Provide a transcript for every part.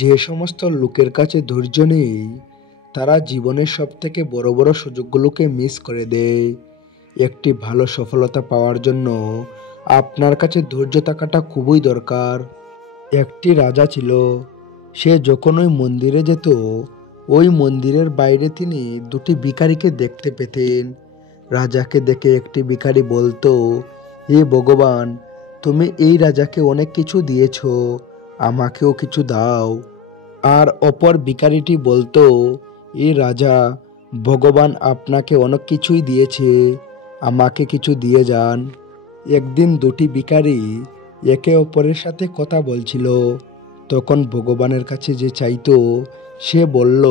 যে সমস্ত লোকের কাছে ধৈর্য নেই তারা জীবনের সবথেকে বড় বড় সুযোগগুলোকে মিস করে দেয়। একটি ভালো সফলতা পাওয়ার জন্য আপনার কাছে ধৈর্য থাকাটা খুবই দরকার। একটি রাজা ছিল, সে যখন ওই মন্দিরে যেত ওই মন্দিরের বাইরে তিনি দুটি ভিখারিকে দেখতে পেতেন। রাজাকে দেখে একটি ভিখারি বলতো, হে ভগবান, তুমি এই রাজাকে অনেক কিছু দিয়েছ, আমাকেও কিছু দাও। আর অপর ভিখারিটি বলতো, এই রাজা, ভগবান আপনাকে অনেক কিছুই দিয়েছে, আমাকে কিছু দিয়ে যান। একদিন দুটি ভিখারি একে অপরের সাথে কথা বলছিল। তখন ভগবানের কাছে যে চাইতো সে বলল,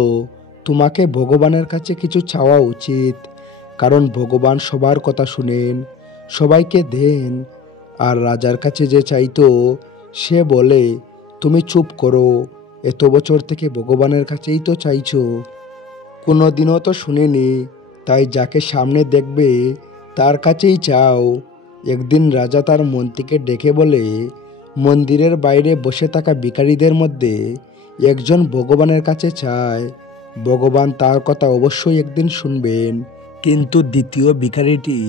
তোমাকে ভগবানের কাছে কিছু চাওয়া উচিত, কারণ ভগবান সবার কথা শুনেন, সবাইকে দেন। আর রাজার কাছে যে চাইতো সে বলে, তুমি চুপ করো, এত বছর থেকে ভগবানের কাছেই তো চাইছো, কোনোদিনও তো শুনিনি, তাই যাকে সামনে দেখবে তার কাছেই চাও। একদিন রাজা তার মন্ত্রীকে ডেকে বলে, মন্দিরের বাইরে বসে থাকা ভিখারিদের মধ্যে একজন ভগবানের কাছে চায়, ভগবান তার কথা অবশ্যই একদিন শুনবেন। কিন্তু দ্বিতীয় ভিখারিটি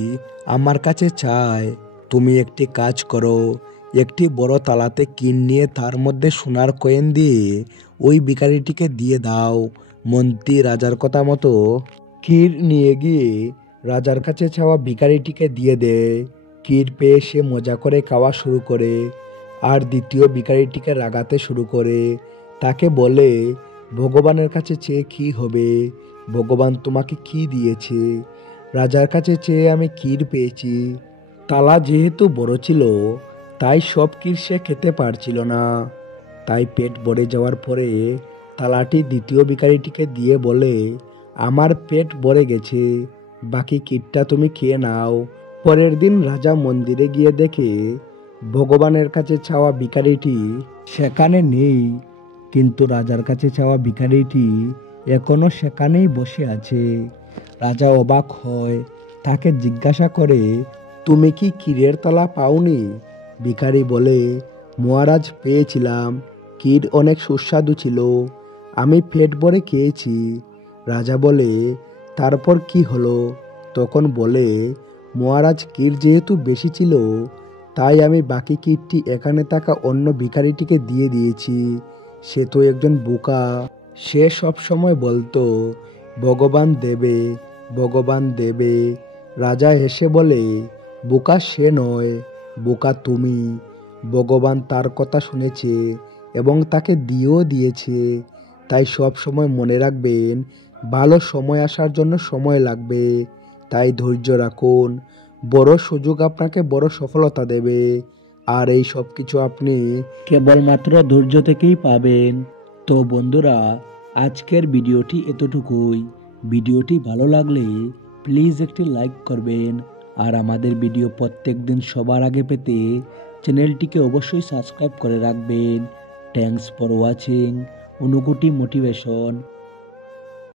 আমার কাছে চায়, তুমি একটি কাজ করো, একটি বড় তালাতে কিন নিয়ে তার মধ্যে সোনার কয়েন দিয়ে ওই ভিখারিটিকে দিয়ে দাও। মন্ত্রী রাজার কথা মতো ক্ষীর নিয়ে গিয়ে রাজার কাছে চাওয়া ভিখারিটিকে দিয়ে দেয়। ক্ষীর পেয়ে সে মজা করে খাওয়া শুরু করে আর দ্বিতীয় ভিখারিটিকে রাগাতে শুরু করে। তাকে বলে, ভগবানের কাছে চেয়ে কী হবে, ভগবান তোমাকে কি দিয়েছে, রাজার কাছে চেয়ে আমি ক্ষীর পেয়েছি। তালা যেহেতু বড় ছিল তাই সব ক্ষীর সে খেতে পারছিল না, তাই পেট ভরে যাওয়ার পরে তালাটি দ্বিতীয় ভিখারিটিকে দিয়ে বলে, আমার পেট ভরে গেছে, বাকি ক্ষীরটা তুমি খেয়ে নাও। পরের দিন রাজা মন্দিরে গিয়ে দেখে ভগবানের কাছে চাওয়া ভিখারিটি সেখানে নেই, কিন্তু রাজার কাছে চাওয়া ভিখারিটি এখনো সেখানেই বসে আছে। রাজা অবাক হয়, তাকে জিজ্ঞাসা করে, তুমি কি ক্ষীরের তালা পাওনি? ভিখারি বলে, মহারাজ পেয়েছিলাম, ক্ষীর অনেক সুস্বাদু ছিল, আমি পেট ভরে খেয়েছি। রাজা বলে, তারপর কি হলো? তখন বলে, মহারাজ ক্ষীর যেহেতু বেশি ছিল তাই আমি বাকি ক্ষীরটি এখানে থাকা অন্য ভিখারিটিকে দিয়ে দিয়েছি, সে তো একজন বোকা, সে সব সময় বলতো ভগবান দেবে, ভগবান দেবে। রাজা হেসে বলে, বোকা সে নয়, বোকা তুমি, ভগবান তার কথা শুনেছে এবং তাকে দিয়েও দিয়েছে। তাই সব সময় মনে রাখবেন, ভালো সময় আসার জন্য সময় লাগবে, তাই ধৈর্য রাখুন, বড় সুযোগ আপনাকে বড় সফলতা দেবে, আর এই সব কিছু আপনি কেবলমাত্র ধৈর্য থেকেই পাবেন। তো বন্ধুরা, আজকের ভিডিওটি এতটুকুই। ভিডিওটি ভালো লাগলে প্লিজ একটি লাইক করবেন, আর আমাদের ভিডিও প্রত্যেক দিন সবার আগে পেতে চ্যানেলটিকে অবশ্যই সাবস্ক্রাইব করে রাখবেন। থ্যাঙ্কস ফর ওয়াচিং অনুকুটি মোটিভেশন।